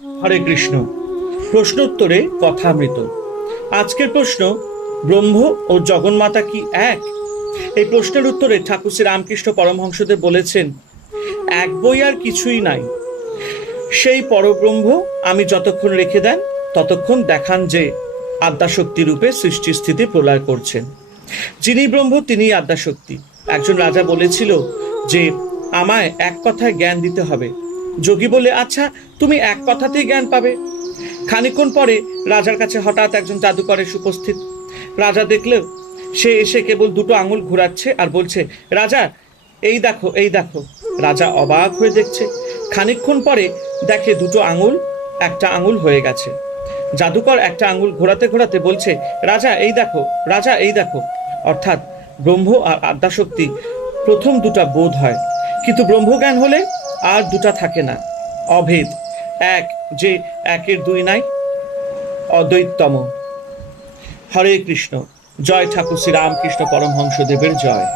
হরে কৃষ্ণ। প্রশ্নোত্তরে কথামৃত। আজকের প্রশ্ন, ব্রহ্ম ও জগন্মাতা কি এক? এই প্রশ্নের উত্তরে ঠাকুর শ্রী রামকৃষ্ণ পরমহংসদেব বলেছেন, এক বই আর কিছুই নাই। সেই পরব্রহ্ম আমি যতক্ষণ রেখে দেন ততক্ষণ দেখান যে আদ্যাশক্তি রূপে সৃষ্টি স্থিতি প্রলয় করছেন। যিনি ব্রহ্ম তিনি আদ্যাশক্তি। একজন রাজা বলেছিল যে আমায় এক কথায় জ্ঞান দিতে হবে। যোগী বলে, আচ্ছা, তুমি এক কথাতেই জ্ঞান পাবে। খানিকক্ষণ পরে রাজার কাছে হঠাৎ একজন জাদুকর এসে উপস্থিত। রাজা দেখলেও সে এসে কেবল দুটো আঙুল ঘোরাচ্ছে আর বলছে, রাজা এই দেখো, এই দেখো। রাজা অবাক হয়ে দেখছে। খানিকক্ষণ পরে দেখে দুটো আঙুল একটা আঙুল হয়ে গেছে। জাদুকর একটা আঙুল ঘোরাতে ঘোরাতে বলছে, রাজা এই দেখো, রাজা এই দেখো। অর্থাৎ ব্রহ্ম আর আদ্যাশক্তি প্রথম দুটা বোধ হয়, কিন্তু ব্রহ্মজ্ঞান হলে আর দুটা থাকে না। অভেদ এক, যে একের দুই নাই, অদ্বৈততম। হরে কৃষ্ণ। জয় ঠাকুর শ্রী রামকৃষ্ণ পরমহংসদেবের জয়।